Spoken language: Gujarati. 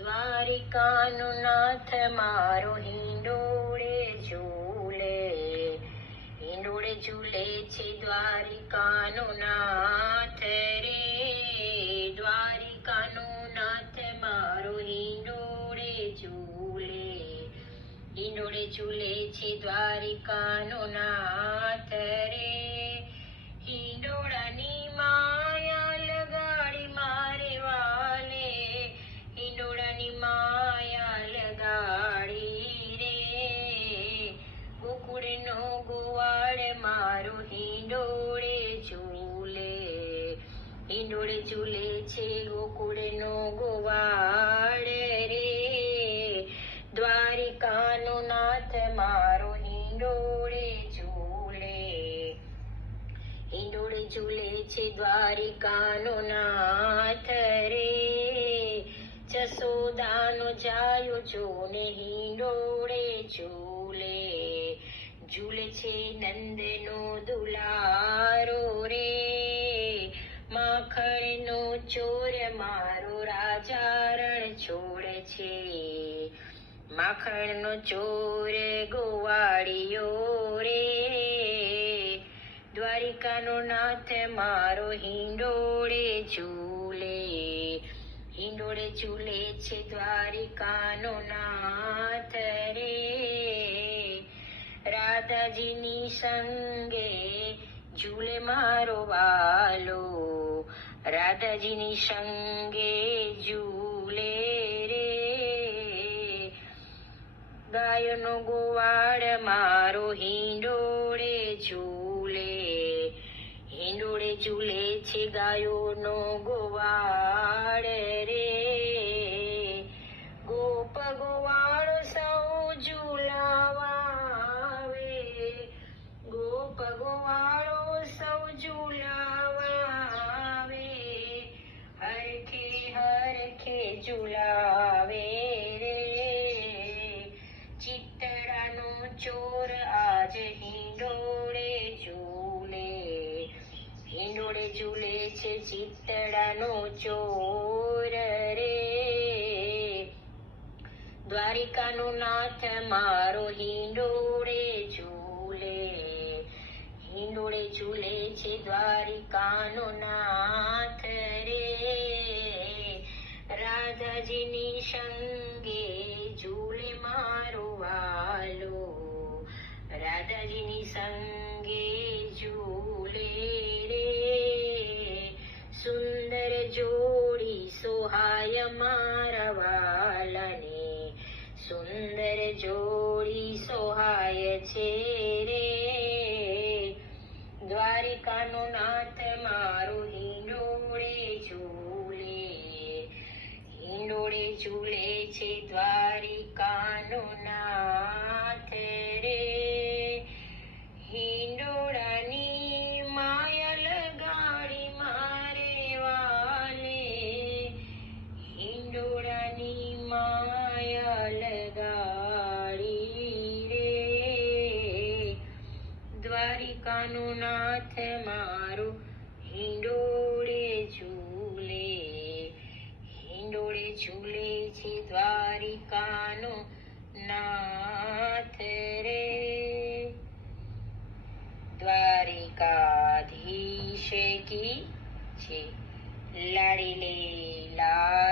દ્વારિકાનો નાથ મારો હિંડોળે ઝૂલે, હિંડોળે ઝૂલે છે દ્વારિકાનો નાથ રે. દ્વારિકાનો નાથ મારો હિંડોળે ઝૂલે, હિંડોળે ઝૂલે છે દ્વારિકાનો નાથ રે. હિંડોળાની માયા લગાડી મારે વાલે, હિંડોળાની માયા લગાડી રે. ગોકુળનો ગોવાળ મારો હિંડોળે ઝૂલે, હિંડોળે ઝૂલે છે ગોકુળનો ગોવાળ રે. દ્વારિકાનો નાથ મારો હિંડોળે ઝૂલે, હિંડોળે ઝૂલે છે દ્વારિકાનો નાથ રે. જસોદાનો જાયો જોને હિંડોળે ઝૂલે, ઝૂલે છે નંદનો દુલારો રે. માખણનો ચોર મારો રાજા રણ છોડે છે, માખણનો ચોર ગોવાળિયો રે. દ્વારિકાનો નાથ મારો હિંડોળે ઝૂલે, હિંડોળે ઝૂલે છે દ્વારિકાનો નાથ રે. રાધાજીની સંગે ઝૂલે મારો વાલો, રાધાજીની સંગે ઝૂલે રે. ગાયનો ગોવાળ મારો હિંડોળે ઝૂલે, હિંડોળે ઝૂલે છે ગાયોનો ગોવાળ રે. ગોપ ગોવાળો સૌ ઝૂલાવા આવે, ગોપ ગોવાળો સૌ ઝૂલાવા આવે. હરખે હરખે ઝૂલાવે રે. ચિતડાનો ચોર આજ હિંડોળે ઝૂલે, હિંડોળે ઝૂલે છે ચિતડાનો ચોર રે. દ્વારિકાનો નાથ મારો હિંડોળે ઝૂલે, હિંડોળે ઝૂલે છે દ્વારિકાનો નાથ રે. રાધાજીની સંગે ઝૂલે મારો વાલો, રાધાજીની સંગે ઝૂલે રે. સુંદર જોડી સોહાય મારા વાલાને, સુંદર જોડી સોહાય છે રે. દ્વારિકાનો નાથ મારો હિંડોળે ઝૂલે, હિંડોળે ઝૂલે છે દ્વારિકાનો નાથ રે. હિંડોળાની માયા લગાડી મારે વાલે, હિંડોળાની માયા લગાડી રે. દ્વારિકાનો નાથ મારો હિંડોળે ઝૂલે, હિંડોળે ઝૂલે છે દ્વારિકાનો નાથ રે. દ્વારિકાધીશ કી છે. લાડીલે લાલ